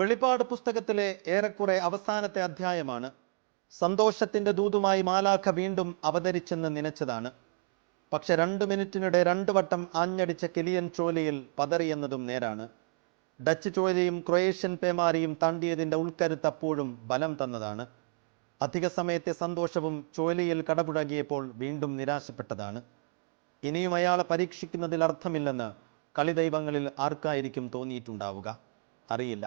വെളിപ്പാട് പുസ്തകത്തിലെ ഏറെക്കുറെ അവസാനത്തെ അധ്യായമാണ്. സന്തോഷത്തിന്റെ ദൂതുമായി മാലാഖ വീണ്ടും അവതരിച്ചെന്ന് നനച്ചതാണ്. പക്ഷെ 2 മിനിറ്റിനിടെ 2 വട്ടം ആഞ്ഞടിച്ച കിലിയൻ ചോലിയിൽ പതറിയെന്നതും നേരാണ്. ഡച്ച് ചോലിയും ക്രൊയേഷ്യൻ പേമാരിയും താണ്ടിയതിൻ്റെ ഉൾക്കരുത്ത് അപ്പോഴും ബലം തന്നതാണ്. അധിക സമയത്തെ സന്തോഷവും ചോലിയിൽ കടപുഴകിയപ്പോൾ വീണ്ടും നിരാശപ്പെട്ടതാണ്. ഇനിയും അയാളെ പരീക്ഷിക്കുന്നതിൽ അർത്ഥമില്ലെന്ന് കളിദൈവങ്ങളിൽ ആർക്കായിരിക്കും തോന്നിയിട്ടുണ്ടാവുക, അറിയില്ല.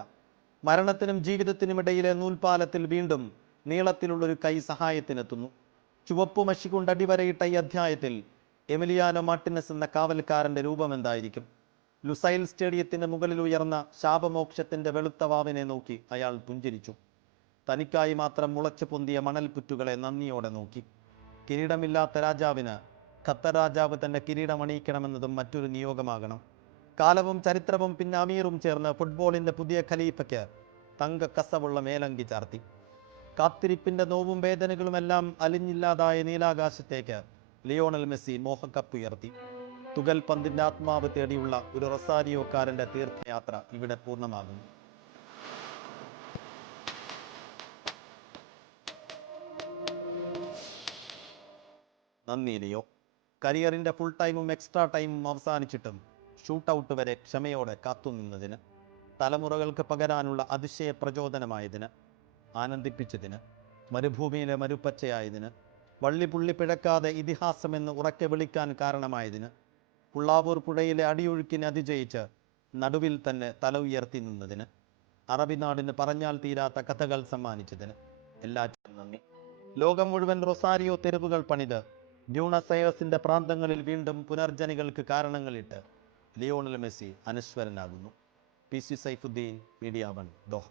മരണത്തിനും ജീവിതത്തിനുമിടയിലെ നൂൽപാലത്തിൽ വീണ്ടും നീളത്തിലുള്ളൊരു കൈ സഹായത്തിനെത്തുന്നു. ചുവപ്പു മഷി കൊണ്ട് അടിവരയിട്ട ഈ അധ്യായത്തിൽ എമിലിയാനോ മാർട്ടിനസ് എന്ന കാവൽക്കാരൻ്റെ രൂപം എന്തായിരിക്കും? ലുസൈൽ സ്റ്റേഡിയത്തിന് മുകളിൽ ഉയർന്ന ശാപമോക്ഷത്തിൻ്റെ വെളുത്ത വാവിനെ നോക്കി അയാൾ പുഞ്ചിരിച്ചു. തനിക്കായി മാത്രം മുളച്ചു പൊന്തിയ മണൽപുറ്റുകളെ നന്ദിയോടെ നോക്കി. കിരീടമില്ലാത്ത രാജാവിന് ഖത്തർ രാജാവ് തന്നെ കിരീടമണിയിക്കണമെന്നതും മറ്റൊരു നിയോഗമാകണം. കാലവും ചരിത്രവും പിന്നെ അമീറും ചേർന്ന് ഫുട്ബോളിൻ്റെ പുതിയ ഖലീഫയ്ക്ക് തങ്ക കസവുള്ള മേലങ്കി ചാർത്തി. കാത്തിരിപ്പിൻ്റെ നോവും വേദനകളുമെല്ലാം അലിഞ്ഞില്ലാതായ നീലാകാശത്തേക്ക് ലിയോണൽ മെസ്സി മോഹക്കപ്പുയർത്തി. തുകൽ പന്തിൻ്റെ ആത്മാവ് തേടിയുള്ള ഒരു റൊസാരിയോക്കാരൻ്റെ തീർത്ഥയാത്ര ഇവിടെ പൂർണ്ണമാകുന്നു. നന്ദി ലിയോ. കരിയറിൻ്റെ ഫുൾ ടൈമും എക്സ്ട്രാ ടൈമും അവസാനിച്ചിട്ടും ഷൂട്ട് ഔട്ട് വരെ ക്ഷമയോടെ കാത്തുനിന്നതിന്, തലമുറകൾക്ക് പകരാനുള്ള അതിശയ പ്രചോദനമായതിന്, ആനന്ദിപ്പിച്ചതിന്, മരുഭൂമിയിലെ മരുപ്പച്ചയായതിന്, വള്ളിപുള്ളി പിഴക്കാതെ ഇതിഹാസമെന്ന് ഉറക്കെ വിളിക്കാൻ കാരണമായതിന്, പുള്ളാവൂർ പുഴയിലെ അടിയൊഴുക്കിനെ അതിജയിച്ച് നടുവിൽ തന്നെ തല ഉയർത്തി നിന്നതിന്, അറബി നാടിന് പറഞ്ഞാൽ തീരാത്ത കഥകൾ സമ്മാനിച്ചതിന് എല്ലാറ്റിനും നന്ദി. ലോകം മുഴുവൻ റൊസാരിയോ തെരുവുകൾ പണിത് ബ്യൂണസ് അയേഴ്സിൻ്റെ പ്രാന്തങ്ങളിൽ വീണ്ടും പുനർജനികൾക്ക് കാരണങ്ങളിട്ട് ലിയോണൽ മെസ്സി അനശ്വരനാകുന്നു. PC Saifuddin, media 1, Doha.